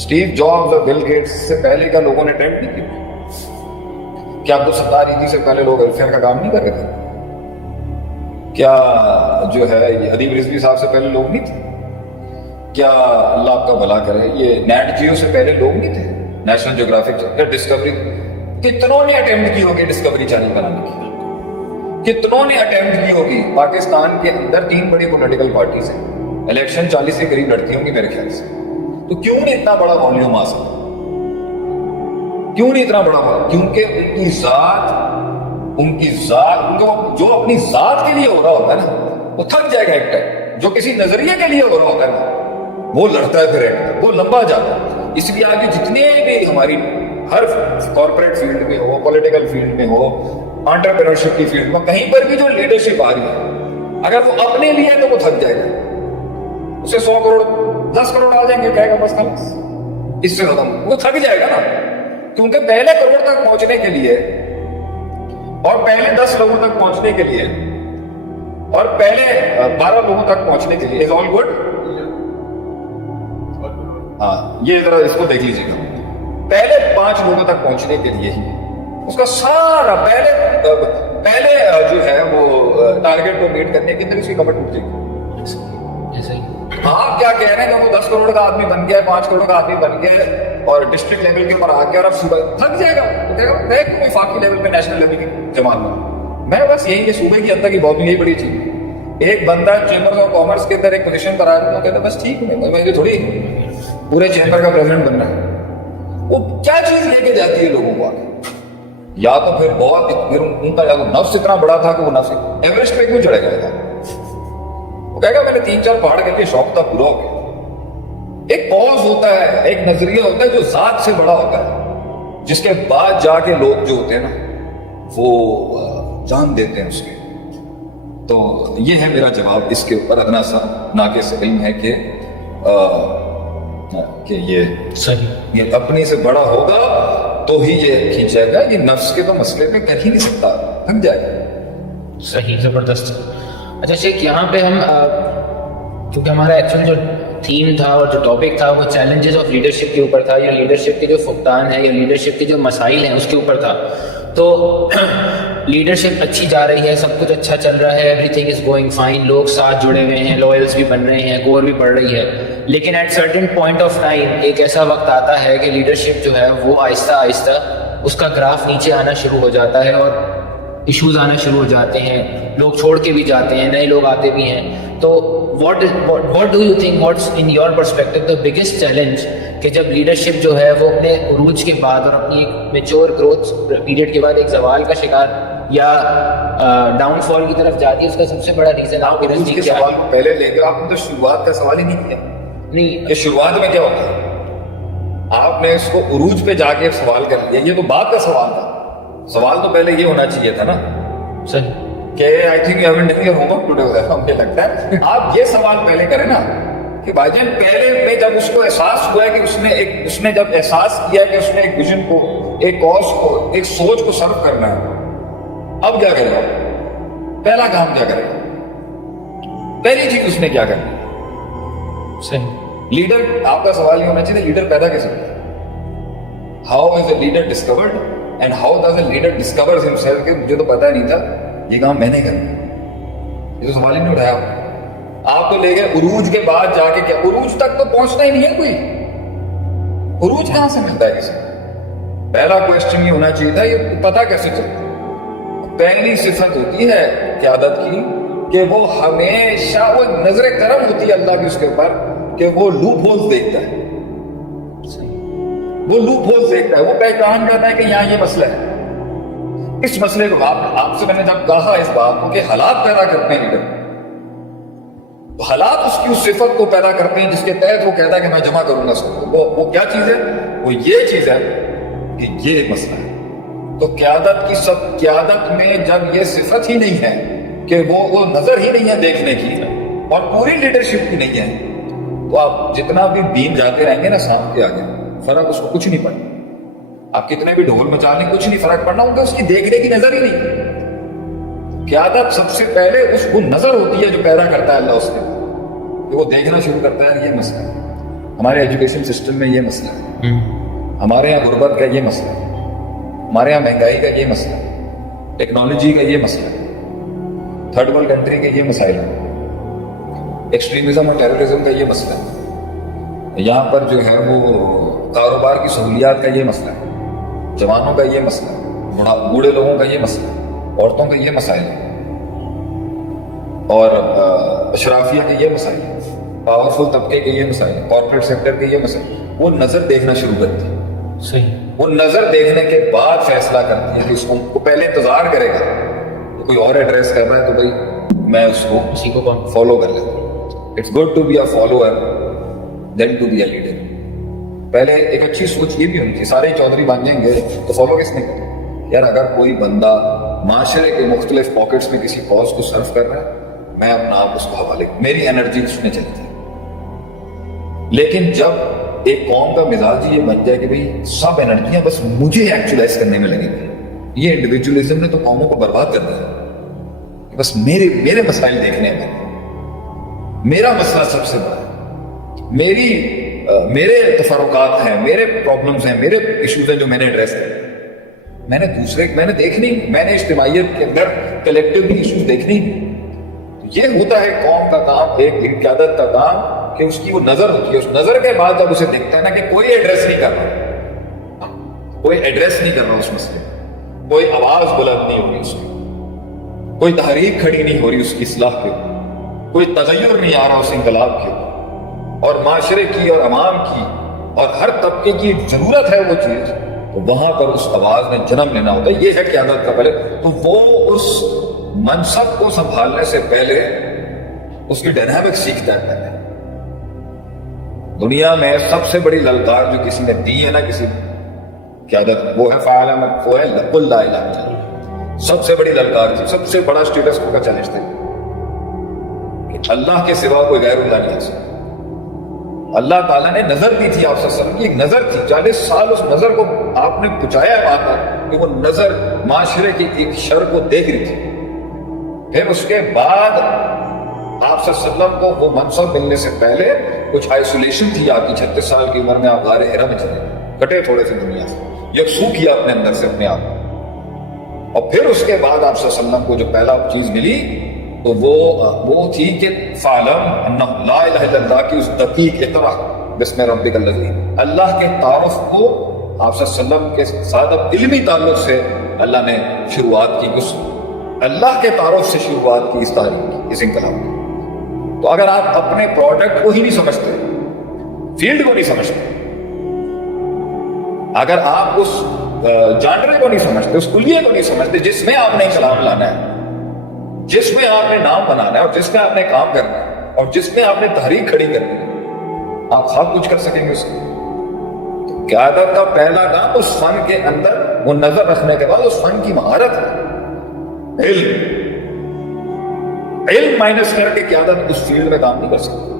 Steve jobs اور Bill Gates سے پہلے کا لوگوں نے اٹیمپٹ نہیں کیا؟ کیا عبدالستار ایدھی سے پہلے لوگ ویلفیئر کا کام نہیں کر رہے تھے؟ کیا جو ہے یہ ادیب رضوی صاحب سے پہلے لوگ نہیں تھے؟ کیا اللہ آپ کا بھلا کرے یہ نیٹ جیو سے پہلے لوگ نہیں تھے؟ نیشنل جیوگرافک یا ڈسکوری، کتنوں نے اٹیمپٹ کی ہوگی ڈسکوری چینل بنانے کی؟ کتنوں نے اٹیمپٹ کی ہوگی؟ پاکستان کے اندر 3 بڑی پولیٹیکل پارٹیز ہیں، الیکشن 40 کے قریب لڑتی ہوں گی میرے خیال سے، تو کیوں نہیں اتنا بڑا والیوم آ سکتا؟ کیوں نہیں اتنا بڑا والیوم؟ کیونکہ ان کی ذات جو اپنی ذات کے لیے ہو رہا ہوتا ہے نا وہ تھک جائے گا ایک ٹائم، جو کسی نظریے کے لیے ہو رہا ہوتا ہے نا وہ لڑتا ہے پھر ایک ٹائم، وہ لمبا جاتا ہے۔ اس لیے آگے جتنے بھی ہماری ہر کارپوریٹ فیلڈ میں ہو، پولیٹیکل فیلڈ میں ہو، انٹرپرینورشپ کی فیلڈ میں، کہیں پر بھی جو لیڈرشپ آ رہی ہے اگر وہ اپنے لیے ہے تو وہ تھک جائے گا، اسے 100 کروڑ 10 کروڑ آ جائیں گے کہے گا بس خلاص اس سے ختم، وہ تھک جائے گا نا، کیونکہ پہلے کروڑ تک پہنچنے کے لیے اور پہلے 10 لوگوں تک پہنچنے کے لیے اور پہلے 12 لوگوں تک پہنچنے کے لیے از آل گڈ۔ ہاں یہ ذرا اس کو دیکھ لیجیے گا، پہلے 5 لوگوں تک پہنچنے کے لیے ہی اس کا سارا پہلے جو ہے وہ ٹارگیٹ کو میٹ کرنے کے اندر اس کی کمر ٹوٹ جائے گی۔ آپ کیا کہہ رہے ہیں کہ وہ 10 کروڑ کا آدمی بن گیا ہے، 5 کروڑ کا آدمی بن گیا ہے اور ڈسٹرکٹ لیول کے اوپر آ گیا اور اب صوبہ تھک جائے گا، تو کہے گا میں کوئی وفاقی لیول پہ نیشنل لیول کی جماعت میں بس یہی کہ صوبے کی اندر کی بہت یہی بڑی چیز۔ ایک بندہ چیمبر آف کامرس کے اندر ایک پوزیشن پر آیا تو کہتا ہے بس ٹھیک ہے مجھے تھوڑی پورے چیمبر کا پریزیڈنٹ بننا ہے۔ وہ کیا چیز لے کے جاتی ہے لوگوں کو آگے؟ یا تو پھر بہت ان کا نفس اتنا بڑا تھا کہ وہ نفس ایوریسٹ پہ کیوں چڑھے گیا تھا، وہ کہے گا میں نے 3-4 پہاڑ کر کے شوق تھا پورا ہو گیا۔ ایک پوز ہوتا ہے، ایک نظریہ ہوتا ہے جو ذات سے بڑا ہوتا ہے، جس کے بعد جا کے لوگ جو ہوتے ہیں نا وہ جان دیتے ہیں اس کے۔ تو یہ ہے میرا جواب اس کے اوپر، ادنا سا ناقص علم ہے کہ یہ اپنی سے بڑا ہوگا تو ہی یہ کھینچ جائے گا، یہ نفس کے تو مسئلے میں کر ہی نہیں سکتا، تھک جائے گا۔ صحیح، زبردست۔ اچھا شیخ، یہاں پہ ہم کیونکہ ہمارا ایکچوئل جو تھیم تھا اور جو ٹاپک تھا وہ چیلنجز آف لیڈرشپ کے اوپر تھا، یا لیڈرشپ کے جو فقدان ہیں یا لیڈرشپ کے جو مسائل ہیں اس کے اوپر تھا۔ تو لیڈرشپ اچھی جا رہی ہے، سب کچھ اچھا چل رہا ہے، everything is going fine, لوگ ساتھ جڑے ہوئے ہیں، لوئلز بھی بن رہے ہیں، کور بھی بڑھ رہی ہے، لیکن at certain point of time ایک ایسا وقت آتا ہے کہ لیڈرشپ جو ہے وہ آہستہ آہستہ اس کا گراف نیچے آنا شروع ہو جاتا ہے اور ایشوز آنا شروع ہو جاتے ہیں، لوگ چھوڑ کے بھی جاتے ہیں، نئے لوگ آتے بھی ہیں۔ تو what do you think, what's in your perspective the biggest challenge کہ جب لیڈرشپ جو ہے وہ اپنے عروج کے بعد اور اپنی ایک میچور گروتھ پیریڈ کے بعد ایک زوال کا شکار یا ڈاؤن فال کی طرف جاتی ہے، اس کا سب سے بڑا ریزن آپ کے نزدیک کیا ہے؟ سوال کو پہلے لے کے آپ نے تو شروعات کا سوال ہی نہیں کیا نہیں کہ شروعات میں کیا ہوتا ہے، آپ نے اس کو عروج پہ جا کے ایک سوال کر لیا، یہ تو بعد کا سوال تھا، سوال تو پہلے یہ ہونا چاہیے تھا نا صحیح کہ I think you haven't done your home work today, مجھے لگتا ہے آپ یہ سوال پہلے کریں نا کہ بھائی جان پہلے میں جب اس کو احساس ہوا ہے کہ اس نے جب احساس کیا کہ اس نے ایک ویژن کو، ایک کاز کو، ایک سوچ کو سرو کرنا ہے، اب کیا کرے گا؟ پہلا کام کیا کرے گا؟ پہلی چیز اس نے کیا کرنی؟ صحیح لیڈر، آپ کا سوال یہ ہونا چاہیے لیڈر پیدا کیسے ہوتا ہے؟ How is a leader discovered and how does a leader discourse himself کہ مجھے تو پتہ ہی نہیں تھا یہ کام میں نے کرنا، یہ تو سوال ہی نہیں اٹھایا آپ تو لے گئے عروج کے بعد جا کے، کیا عروج تک تو پہنچنا ہی نہیں ہے کوئی، عروج کہاں سے ملتا ہے کسی کو؟ پہلا کوشچن یہ ہونا چاہیے تھا یہ پتہ کیسے چلتا؟ پہلی صفت ہوتی ہے قیادت کی کہ وہ ہمیشہ، وہ نظر کرم ہوتی ہے اللہ کی اس کے اوپر کہ وہ لوپ ہولز دیکھتا ہے، وہ لوپ ہولز دیکھتا ہے، وہ پہچان کرتا ہے کہ یہاں یہ مسئلہ ہے، اس مسئلے کو آپ سے میں نے جب کہا اس بات کو کہ حالات پیدا کرتے ہیں لیڈر، تو حالات اس کی اس صفت کو پیدا کرتے ہیں جس کے تحت وہ کہتا ہے کہ میں جمع کروں گا اس کو، وہ کیا چیز ہے؟ وہ یہ چیز ہے کہ یہ مسئلہ ہے۔ تو قیادت میں جب یہ صفت ہی نہیں ہے کہ وہ نظر ہی نہیں ہے دیکھنے کی اور پوری لیڈرشپ کی نہیں ہے، تو آپ جتنا بھی دین جاتے رہیں گے نا سامنے کے آگے، فرق اس کو کچھ نہیں پڑنا، آپ کتنے بھی ڈھول مچا لیں کچھ نہیں فرق پڑنا، ان کا اس کی دیکھنے کی نظر ہی نہیں۔ قیادت سب سے پہلے اس کو نظر ہوتی ہے جو پیدا کرتا ہے اللہ اس میں، کہ وہ دیکھنا شروع کرتا ہے یہ مسئلہ ہے۔ ہمارے ایجوکیشن سسٹم میں یہ مسئلہ ہے، ہمارے یہاں غربت کا یہ مسئلہ ہے، ہمارے یہاں مہنگائی کا یہ مسئلہ ہے، ٹیکنالوجی کا یہ مسئلہ ہے، تھرڈ ورلڈ کنٹری کے یہ مسائل ہیں، ایکسٹریمزم اور ٹیررزم کا یہ مسئلہ ہے، یہاں پر جو ہے وہ کاروبار کی سہولیات کا یہ مسئلہ ہے، جوانوں کا یہ مسئلہ ہے، بوڑھے لوگوں کا یہ مسئلہ ہے، عورتوں کا یہ مسائل ہے، اور اشرافیہ کے یہ مسائل ہیں، پاورفل طبقے کے یہ مسائل ہیں، کارپوریٹ سیکٹر کے یہ مسائل ہیں۔ وہ نظر دیکھنا شروع کرتی ہے، صحیح، وہ نظر دیکھنے کے بعد فیصلہ کرتی ہے کہ اس کو پہلے انتظار کرے گا کہ کوئی اور ایڈریس کر رہا ہے تو بھائی میں اس کو اسی کو کون فالو کر لیتا ہوں۔ It's good to be a follower then to be a leader. پہلے ایک اچھی سوچ یہ بھی ہونی چاہیے، سارے چودھری بن جائیں گے تو فالو کس نے کرنا؟ یار اگر کوئی بندہ معاشرے کے مختلف پاکٹس میں کسی کاز کو سرو کر رہا ہے، میں اپنا آپ اس کو حوالے، میری انرجی اس میں چلتی ہے۔ لیکن جب ایک قوم کا مزاج یہ بن جائے کہ بھئی سب انرجیاں بس مجھے ایکچولائز کرنے میں لگیں گی، یہ انڈیویجولزم نے تو قوموں کو برباد کر دیا۔ بس میرے مسائل دیکھنے میں، میرا مسئلہ سب سے بڑا ہے، میرے تفرقات ہیں، میرے پرابلمز ہیں، میرے ایشوز ہیں جو میں نے ایڈریس کرے، میں نے دیکھنی، میں نے اجتماعیت کے اندر کلیکٹیولی ایشوز دیکھنی۔ یہ ہوتا ہے قوم کا کام، ایک قیادت کا کام، کہ اس کی وہ نظر ہوتی ہے، اس نظر کے بعد جب اسے دیکھتا ہے نا کہ کوئی ایڈریس نہیں کر رہا، کوئی ایڈریس نہیں کر رہا اس مسئلے، کوئی آواز بلند نہیں ہو رہی اس کی، کوئی تحریک کھڑی نہیں ہو رہی اس کی اصلاح کے، کوئی تغیر نہیں آ رہا اس انقلاب کے، اور معاشرے کی اور عوام کی اور ہر طبقے کی ضرورت ہے وہ چیز، تو وہاں پر اس آواز نے جنم لینا ہوتا ہے۔ یہ ہے قیادت کا پہلے تو وہ اس منصب کو سنبھالنے سے پہلے اس کی ڈائنامک سیکھتا ہے۔ پہلے دنیا میں سب سے بڑی للکار جو کسی نے دی ہے نا کسی قیادت، وہ ہے فعالم، وہ ہے قل لا الہ الا اللہ۔ سب سے بڑی للکار تھی، سب سے بڑا اسٹیٹس کو کا چیلنج تھا کہ اللہ کے سوا کوئی غیر اللہ نہیں ہے۔ اللہ تعالیٰ نے نظر دی تھی، آپ صلی اللہ علیہ وسلم کی ایک نظر تھی، 40 سال اس نظر کو آپ نے پہنچایا ہے وہاں تک کہ وہ نظر معاشرے کی ایک شر کو دیکھ رہی تھی۔ پھر اس کے بعد آپ صلی اللہ علیہ وسلم کو وہ منصب ملنے سے پہلے کچھ آئسولیشن تھی آپ کی، 36 سال کی عمر میں آپ غار حرا میں چلے کٹے تھوڑے سے دنیا سے، یکسو کیا اپنے اندر سے اپنے آپ، اور پھر اس کے بعد آپ صلی اللہ علیہ وسلم کو جو پہلا چیز ملی تو وہ تھی کہ فعلم انہ لا الہ الا اللہ کی اس دقیق اقرا بسم ربک الذی، اللہ کے تعارف کو آپ صلی اللہ علیہ وسلم کے ساتھ اب علمی تعلق سے اللہ نے شروعات کی، اس اللہ کے تعارف سے شروعات کی اس تاریخ کی، اس انقلاب کی۔ تو اگر آپ اپنے پروڈکٹ کو ہی نہیں سمجھتے، فیلڈ کو نہیں سمجھتے، اگر آپ اس جانرے کو نہیں سمجھتے، اس کلیے کو نہیں سمجھتے جس میں آپ نے انقلاب لانا ہے، جس میں آپ نے نام بنانا ہے، اور جس میں آپ نے کام کرنا ہے، اور جس میں آپ نے تحریک کھڑی کرنی ہے، آپ خواب کچھ کر سکیں گے اس کو؟ تو قیادت کا پہلا کام اس فن کے اندر وہ نظر رکھنے کے بعد اس فن کی مہارت ہے، علم مائنس کر کے قیادت اس فیلڈ میں کام نہیں کر سکتی۔